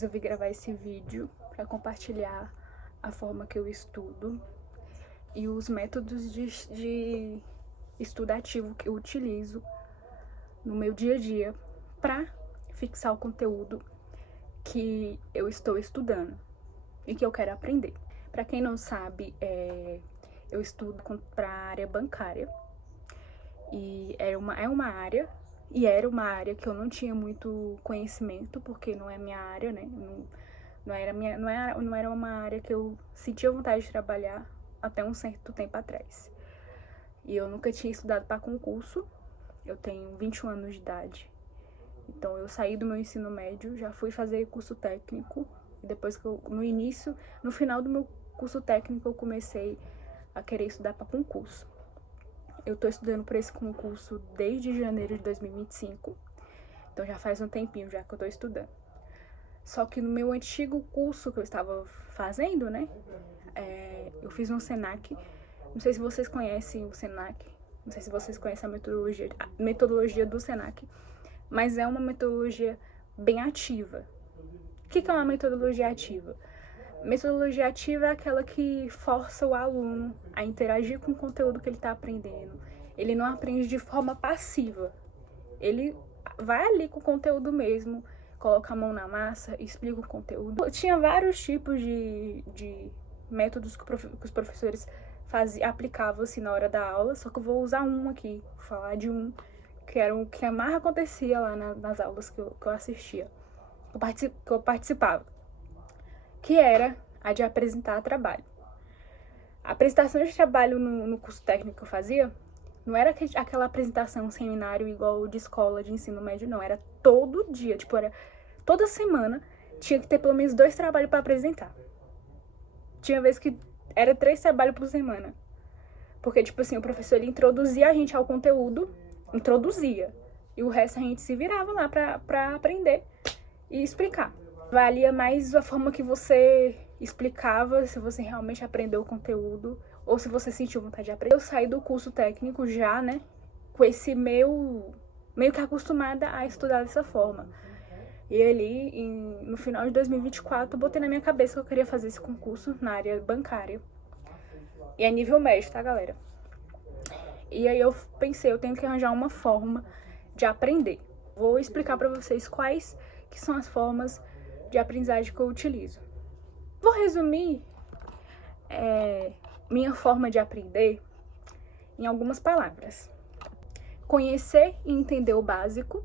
resolvi gravar esse vídeo para compartilhar a forma que eu estudo e os métodos de estudo ativo que eu utilizo no meu dia a dia para fixar o conteúdo que eu estou estudando e que eu quero aprender. Para quem não sabe, eu estudo para a área bancária e era uma área que eu não tinha muito conhecimento, porque não é minha área, né? Não era uma área que eu sentia vontade de trabalhar até um certo tempo atrás. E eu nunca tinha estudado para concurso. Eu tenho 21 anos de idade. Então eu saí do meu ensino médio, já fui fazer curso técnico. E depois que no final do meu curso técnico, eu comecei a querer estudar para concurso. Eu tô estudando para esse concurso desde janeiro de 2025. Então já faz um tempinho já que eu tô estudando. Só que no meu antigo curso que eu estava fazendo, né? Eu fiz um Senac. Não sei se vocês conhecem o Senac. Não sei se vocês conhecem a metodologia do Senac. Mas é uma metodologia bem ativa. O que é uma metodologia ativa? Metodologia ativa é aquela que força o aluno a interagir com o conteúdo que ele está aprendendo. Ele não aprende de forma passiva. Ele vai ali com o conteúdo mesmo, coloca a mão na massa, explica o conteúdo. Tinha vários tipos de métodos que os professores aplicavam assim na hora da aula, só que eu vou usar um aqui, vou falar de um que era o que mais acontecia lá nas aulas que eu assistia, que eu participava, que era a de apresentar trabalho. A apresentação de trabalho no curso técnico que eu fazia, não era aquela apresentação, um seminário igual de escola de ensino médio, não. Era todo dia, era toda semana, tinha que ter pelo menos 2 trabalhos para apresentar. Tinha vezes que era 3 trabalhos por semana. Porque, o professor ele introduzia a gente ao conteúdo, e o resto a gente se virava lá pra aprender e explicar. Valia mais a forma que você explicava, se você realmente aprendeu o conteúdo ou se você sentiu vontade de aprender. Eu saí do curso técnico já, né, com esse meio que acostumada a estudar dessa forma. E ali, no final de 2024, eu botei na minha cabeça que eu queria fazer esse concurso na área bancária. E é nível médio, tá, galera? E aí eu pensei, eu tenho que arranjar uma forma de aprender. Vou explicar pra vocês quais que são as formas de aprendizagem que eu utilizo. Vou resumir minha forma de aprender em algumas palavras. Conhecer e entender o básico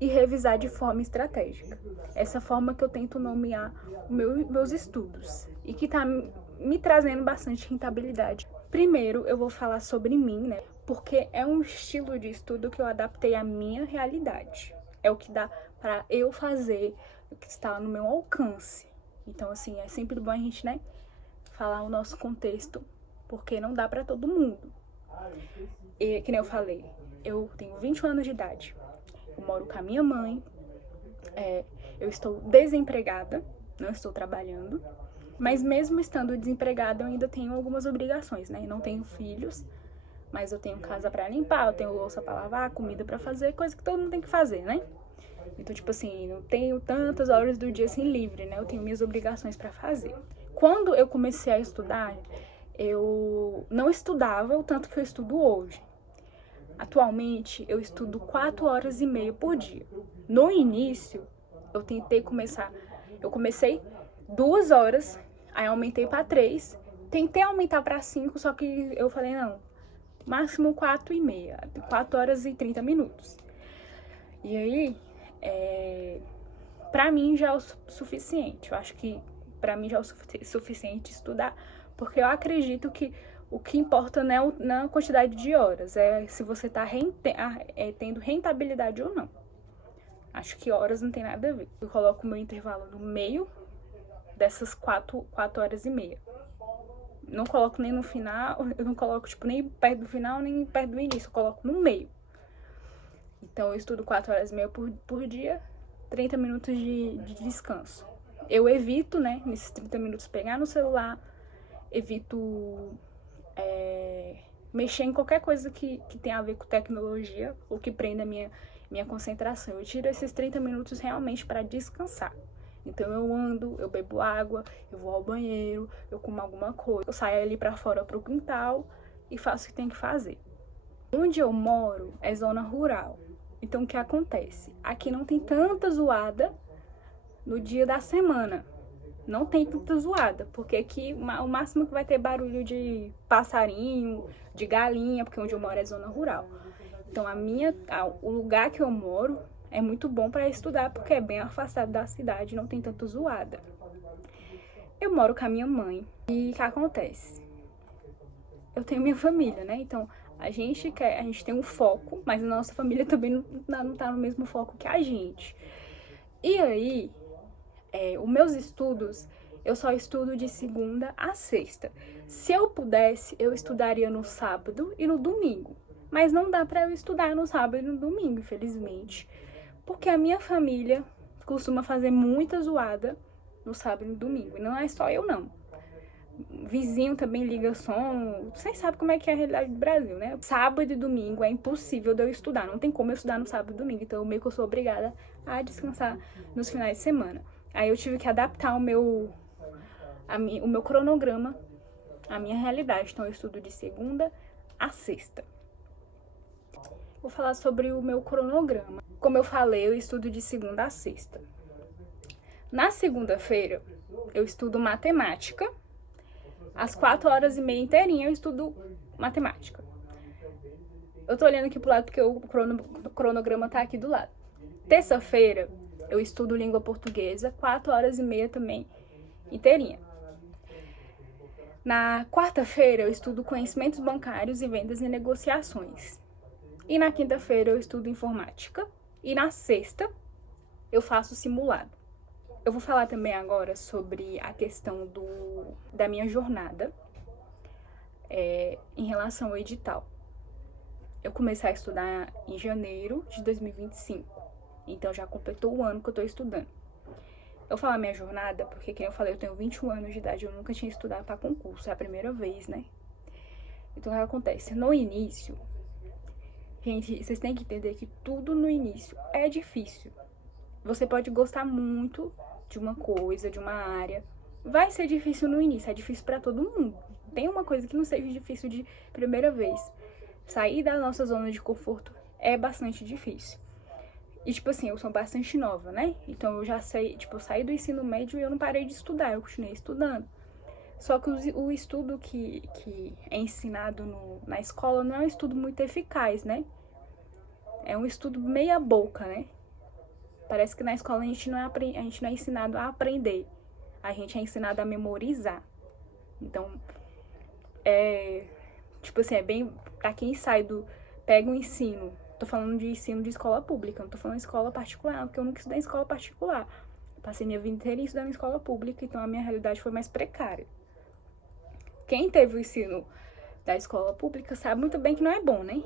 e revisar de forma estratégica. Essa forma que eu tento nomear meus estudos e que tá me trazendo bastante rentabilidade. Primeiro, eu vou falar sobre mim, né? Porque é um estilo de estudo que eu adaptei à minha realidade. É o que dá para eu fazer, o que está no meu alcance. Então, é sempre bom a gente, né, falar o nosso contexto, porque não dá para todo mundo. E, que nem eu falei, eu tenho 21 anos de idade. Eu moro com a minha mãe. Eu estou desempregada, não estou trabalhando. Mas mesmo estando desempregada, eu ainda tenho algumas obrigações, né? Não tenho filhos, mas eu tenho casa pra limpar, eu tenho louça pra lavar, comida pra fazer, coisa que todo mundo tem que fazer, né? Então, não tenho tantas horas do dia assim livre, né? Eu tenho minhas obrigações pra fazer. Quando eu comecei a estudar, eu não estudava o tanto que eu estudo hoje. Atualmente, eu estudo 4 horas e meia por dia. No início, eu comecei 2 horas, aí aumentei pra 3, tentei aumentar pra 5, só que eu falei, não, máximo 4 e meia, 4 horas e 30 minutos. E aí, pra mim já é o suficiente, eu acho que pra mim já é o suficiente estudar, porque eu acredito que o que importa não é a quantidade de horas, é se você tá tendo rentabilidade ou não. Acho que horas não tem nada a ver. Eu coloco o meu intervalo no meio dessas 4 horas e meia. Não coloco nem no final, eu não coloco nem perto do final, nem perto do início, eu coloco no meio. Então eu estudo 4 horas e meia por dia, 30 minutos de descanso. Eu evito, né, nesses 30 minutos pegar no celular, evito mexer em qualquer coisa que tenha a ver com tecnologia ou que prenda a minha concentração. Eu tiro esses 30 minutos realmente para descansar. Então eu ando, eu bebo água, eu vou ao banheiro, eu como alguma coisa, eu saio ali pra fora pro quintal e faço o que tem que fazer. Onde eu moro é zona rural. Então o que acontece? Aqui não tem tanta zoada no dia da semana. Não tem tanta zoada, porque aqui o máximo que vai ter barulho de passarinho, de galinha, porque onde eu moro é zona rural. Então o lugar que eu moro é muito bom para estudar, porque é bem afastado da cidade, não tem tanta zoada. Eu moro com a minha mãe e o que acontece? Eu tenho minha família, né? Então a gente tem um foco, mas a nossa família também não tá no mesmo foco que a gente. E aí, os meus estudos, eu só estudo de segunda a sexta. Se eu pudesse, eu estudaria no sábado e no domingo. Mas não dá pra eu estudar no sábado e no domingo, infelizmente. Porque a minha família costuma fazer muita zoada no sábado e no domingo. E não é só eu, não. Vizinho também liga som. Vocês sabem como é que é a realidade do Brasil, né? Sábado e domingo é impossível de eu estudar. Não tem como eu estudar no sábado e domingo. Então, meio que eu sou obrigada a descansar nos finais de semana. Aí eu tive que adaptar o meu cronograma à minha realidade. Então, eu estudo de segunda a sexta. Vou falar sobre o meu cronograma. Como eu falei, eu estudo de segunda a sexta. Na segunda-feira, eu estudo matemática. Às 4h30 inteirinha, eu estudo matemática. Eu tô olhando aqui pro lado porque o cronograma tá aqui do lado. Terça-feira, eu estudo língua portuguesa, 4h30 também, inteirinha. Na quarta-feira, eu estudo conhecimentos bancários e vendas e negociações. E na quinta-feira, eu estudo informática. E na sexta, eu faço simulado. Eu vou falar também agora sobre a questão da minha jornada em relação ao edital. Eu comecei a estudar em janeiro de 2025. Então, já completou o ano que eu tô estudando. Eu falo minha jornada porque, como eu falei, eu tenho 21 anos de idade. Eu nunca tinha estudado para concurso. É a primeira vez, né? Então, o que acontece? No início, gente, vocês têm que entender que tudo no início é difícil. Você pode gostar muito de uma coisa, de uma área. Vai ser difícil no início, é difícil pra todo mundo. Tem uma coisa que não seja difícil de primeira vez. Sair da nossa zona de conforto é bastante difícil. E, tipo assim, eu sou bastante nova, né? Então, eu já sei, tipo, eu saí do ensino médio e eu não parei de estudar, eu continuei estudando. Só que o estudo que é ensinado na escola não é um estudo muito eficaz, né? É um estudo meia boca, né? Parece que na escola a gente não é ensinado a aprender. A gente é ensinado a memorizar. Então, tipo assim, é bem... Pra quem pega o ensino... Tô falando de ensino de escola pública, não tô falando de escola particular, porque eu nunca estudei em escola particular. Eu passei minha vida inteira estudando em escola pública, então a minha realidade foi mais precária. Quem teve o ensino da escola pública sabe muito bem que não é bom, né?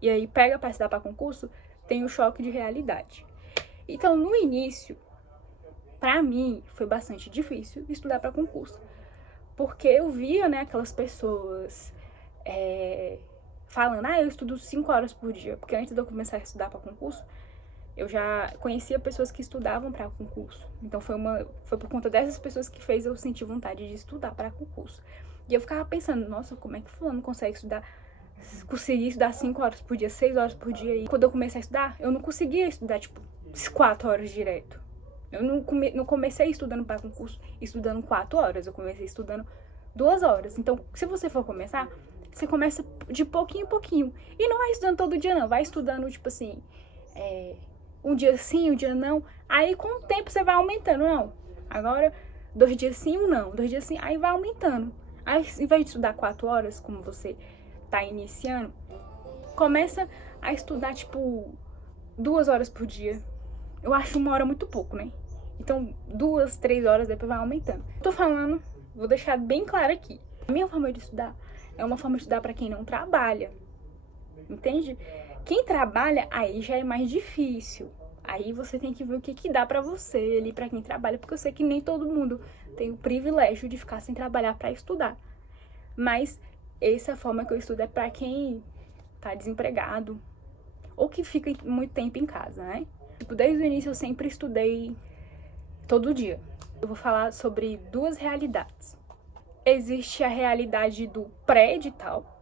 E aí pega pra estudar pra concurso, tem o choque de realidade. Então, no início, pra mim, foi bastante difícil estudar pra concurso. Porque eu via, né, aquelas pessoas falando, eu estudo 5 horas por dia. Porque antes de eu começar a estudar pra concurso, eu já conhecia pessoas que estudavam pra concurso. Então, foi por conta dessas pessoas que fez eu sentir vontade de estudar pra concurso. E eu ficava pensando, nossa, como é que fulano conseguir estudar 5 horas por dia, 6 horas por dia. E quando eu comecei a estudar, eu não conseguia estudar, tipo, 4 horas direto. Eu não comecei estudando para concurso, estudando 4 horas. Eu comecei estudando 2 horas. Então, se você for começar, você começa de pouquinho em pouquinho. E não vai estudando todo dia, não. Vai estudando, tipo assim, um dia sim, um dia não. Aí, com o tempo, você vai aumentando, não. Agora, 2 dias sim, um não. 2 dias sim, aí vai aumentando. Aí, ao invés de estudar 4 horas, como você tá iniciando, começa a estudar, tipo, 2 horas por dia. Eu acho 1 hora muito pouco, né? Então, 2, 3 horas, depois vai aumentando. Tô falando, vou deixar bem claro aqui. A minha forma de estudar é uma forma de estudar pra quem não trabalha. Entende? Quem trabalha, aí já é mais difícil. Aí você tem que ver o que dá pra você ali, pra quem trabalha. Porque eu sei que nem todo mundo tem o privilégio de ficar sem trabalhar pra estudar. Mas essa forma que eu estudo é pra quem tá desempregado. Ou que fica muito tempo em casa, né? Tipo, desde o início eu sempre estudei todo dia. Eu vou falar sobre duas realidades. Existe a realidade do pré-edital,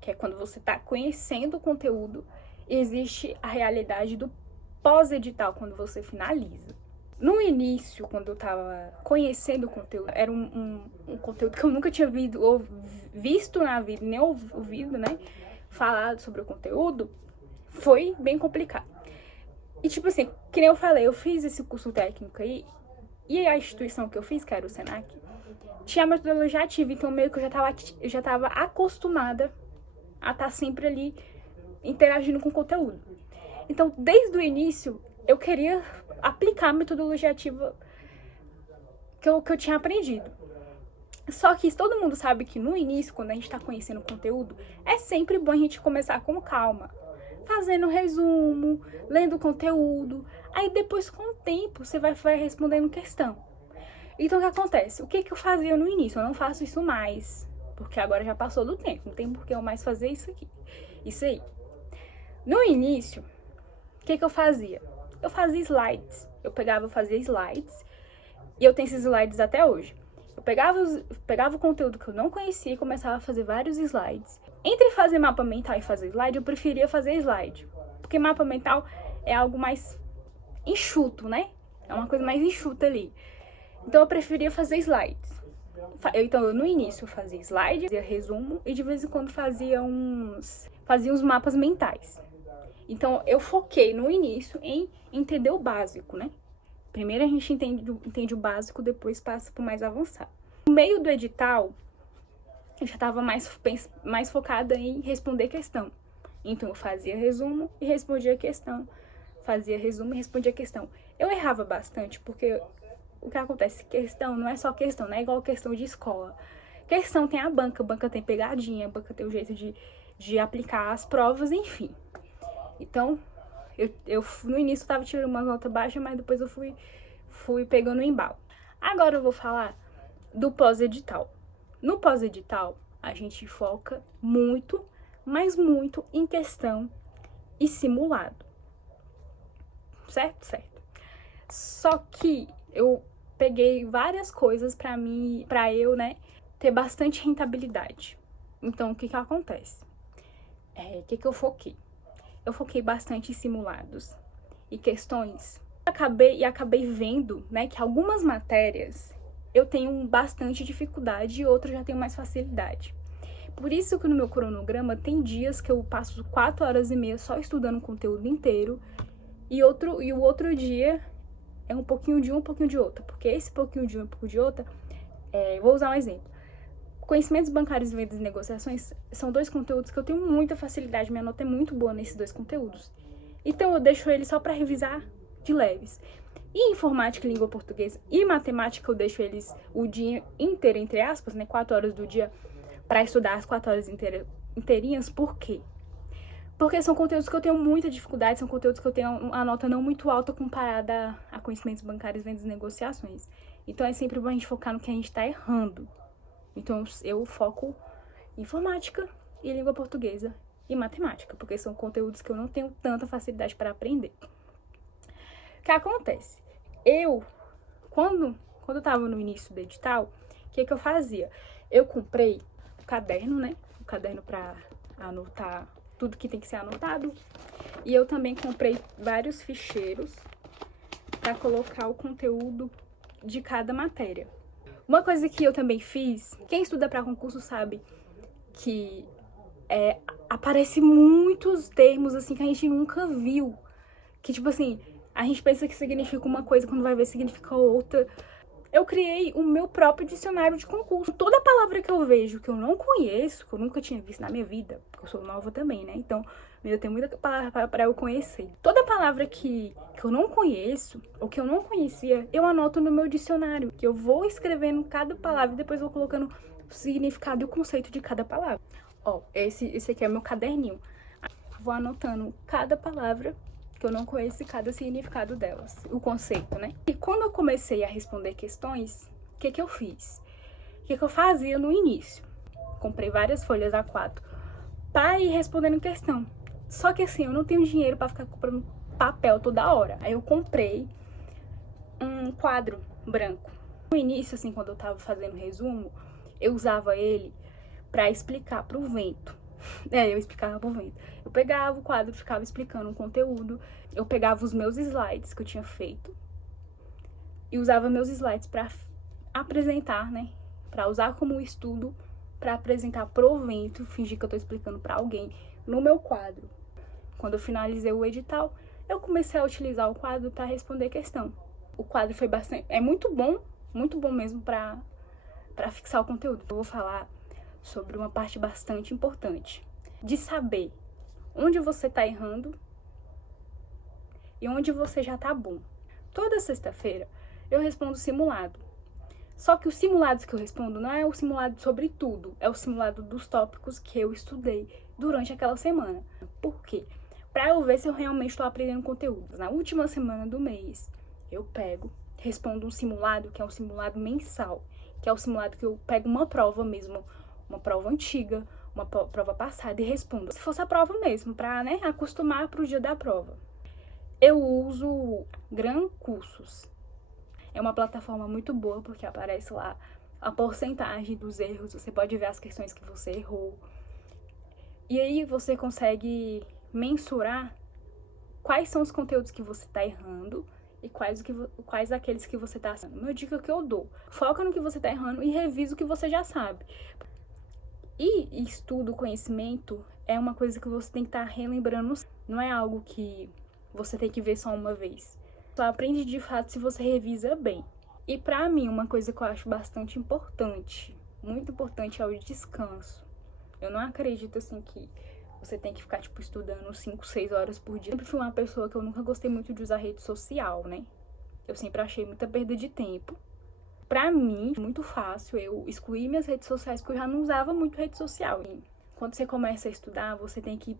que é quando você está conhecendo o conteúdo, e existe a realidade do pós-edital, quando você finaliza. No início, quando eu estava conhecendo o conteúdo, era um conteúdo que eu nunca tinha visto na vida, nem ouvido, né? Falado sobre o conteúdo, foi bem complicado. E tipo assim, que nem eu falei, eu fiz esse curso técnico aí, e a instituição que eu fiz, que era o Senac, tinha a metodologia ativa, então meio que eu já tava acostumada a estar sempre ali interagindo com o conteúdo. Então, desde o início, eu queria aplicar a metodologia ativa que eu tinha aprendido. Só que todo mundo sabe que no início, quando a gente tá conhecendo o conteúdo, é sempre bom a gente começar com calma. Fazendo resumo, lendo o conteúdo. Aí depois, com o tempo, você vai respondendo questão. Então, o que acontece? O que eu fazia no início? Eu não faço isso mais, porque agora já passou do tempo. Não tem por que eu mais fazer isso aqui. Isso aí. No início, o que eu fazia? Eu fazia slides. Eu fazia slides. E eu tenho esses slides até hoje. Eu pegava o conteúdo que eu não conhecia e começava a fazer vários slides. Entre fazer mapa mental e fazer slide, eu preferia fazer slide. Porque mapa mental é algo mais enxuto, né? É uma coisa mais enxuta ali. Então eu preferia fazer slides. Então, no início eu fazia slide, fazia resumo e de vez em quando fazia uns mapas mentais. Então, eu foquei no início em entender o básico, né? Primeiro a gente entende o básico, depois passa para o mais avançado. No meio do edital, eu já estava mais focada em responder questão. Então, eu fazia resumo e respondia a questão. Fazia resumo e respondia a questão. Eu errava bastante, porque o que acontece? Questão não é só questão, não é igual questão de escola. Questão tem a banca tem pegadinha, a banca tem o jeito de aplicar as provas, enfim. Então, eu no início eu tava tirando uma nota baixa, mas depois eu fui pegando o embalo. Agora eu vou falar do pós-edital. No pós-edital, a gente foca muito, mas muito em questão e simulado. Certo? Certo. Só que eu peguei várias coisas pra eu, né, ter bastante rentabilidade. Então, o que acontece? O que eu foquei? Eu foquei bastante em simulados e questões. Acabei vendo, né, que algumas matérias eu tenho bastante dificuldade e outras já tenho mais facilidade. Por isso que no meu cronograma tem dias que eu passo 4h30 só estudando o conteúdo inteiro e o outro dia é um pouquinho de um pouquinho de outra. Porque esse pouquinho de um e um pouquinho de outra, vou usar um exemplo. Conhecimentos bancários, vendas e negociações são dois conteúdos que eu tenho muita facilidade, minha nota é muito boa nesses dois conteúdos. Então eu deixo eles só para revisar de leves. E informática, língua portuguesa e matemática eu deixo eles o dia inteiro, entre aspas, né, 4 horas do dia, para estudar as 4 horas inteirinhas. Por quê? Porque são conteúdos que eu tenho muita dificuldade, são conteúdos que eu tenho uma nota não muito alta comparada a conhecimentos bancários, vendas e negociações. Então é sempre bom a gente focar no que a gente tá errando. Então eu foco em informática e língua portuguesa e matemática, porque são conteúdos que eu não tenho tanta facilidade para aprender. O que acontece? Quando eu tava no início do edital, o que eu fazia? Eu comprei o caderno, né? O caderno para anotar tudo que tem que ser anotado. E eu também comprei vários ficheiros para colocar o conteúdo de cada matéria. Uma coisa que eu também fiz, quem estuda para concurso sabe que aparece muitos termos assim que a gente nunca viu. Que tipo assim, a gente pensa que significa uma coisa, quando vai ver significa outra. Eu criei o meu próprio dicionário de concurso. Toda palavra que eu vejo que eu não conheço, que eu nunca tinha visto na minha vida, porque eu sou nova também, né? Então, eu tenho muita palavra para eu conhecer. Toda palavra que eu não conheço, ou que eu não conhecia, eu anoto no meu dicionário. Que eu vou escrevendo cada palavra e depois vou colocando o significado e o conceito de cada palavra. Ó, esse aqui é meu caderninho. Vou anotando cada palavra que eu não conheço e cada significado delas, o conceito, né? E quando eu comecei a responder questões, o que eu fiz? O que eu fazia no início? Comprei várias folhas A4 para ir respondendo questão. Só que assim, eu não tenho dinheiro para ficar comprando papel toda hora. Aí eu comprei um quadro branco. No início, assim, quando eu tava fazendo resumo, eu usava ele pra explicar pro vento. Eu explicava pro vento. Eu pegava o quadro, ficava explicando um conteúdo, eu pegava os meus slides que eu tinha feito e usava meus slides pra apresentar, né? Pra usar como estudo, pra apresentar pro vento, fingir que eu tô explicando pra alguém no meu quadro. Quando eu finalizei o edital, eu comecei a utilizar o quadro pra responder questão. O quadro foi bastante... é muito bom mesmo pra fixar o conteúdo. Eu vou falar sobre uma parte bastante importante, de saber onde você tá errando e onde você já tá bom. Toda sexta-feira eu respondo simulado. Só que os simulados que eu respondo não é o simulado sobre tudo, é o simulado dos tópicos que eu estudei durante aquela semana. Por quê? Pra eu ver se eu realmente estou aprendendo conteúdo. Na última semana do mês, eu pego, respondo um simulado que é um simulado mensal, que é o simulado que eu pego uma prova mesmo, uma prova antiga, uma prova passada e respondo. Se fosse a prova mesmo, pra, né, acostumar pro dia da prova. Eu uso Gran Cursos. É uma plataforma muito boa porque aparece lá a porcentagem dos erros, você pode ver as questões que você errou. E aí você consegue mensurar quais são os conteúdos que você está errando e quais aqueles que você está acertando. Uma dica que eu dou: foca no que você está errando e revisa o que você já sabe. E estudo, conhecimento é uma coisa que você tem que estar relembrando, não é algo que você tem que ver só uma vez. Só aprende de fato se você revisa bem. E pra mim, uma coisa que eu acho bastante importante, muito importante, é o descanso. Eu não acredito, assim, que você tem que ficar, tipo, estudando 5, 6 horas por dia. Eu sempre fui uma pessoa que eu nunca gostei muito de usar rede social, né? Eu sempre achei muita perda de tempo. Pra mim, muito fácil eu excluir minhas redes sociais, porque eu já não usava muito rede social. E quando você começa a estudar, você tem que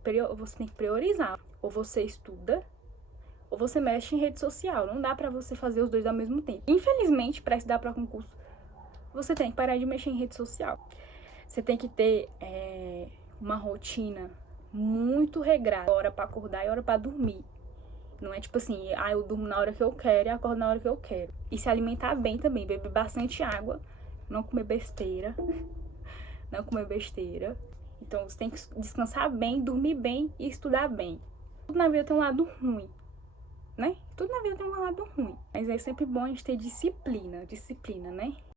priorizar. Ou você estuda, ou você mexe em rede social. Não dá pra você fazer os dois ao mesmo tempo. Infelizmente, pra estudar pra concurso, você tem que parar de mexer em rede social. Você tem que ter uma rotina muito regrada. Hora pra acordar e hora pra dormir. Não é tipo assim, eu durmo na hora que eu quero e acordo na hora que eu quero. E se alimentar bem também, beber bastante água, não comer besteira. Não comer besteira. Então você tem que descansar bem, dormir bem e estudar bem. Tudo na vida tem um lado ruim, né? Tudo na vida tem um lado ruim. Mas é sempre bom a gente ter disciplina, né?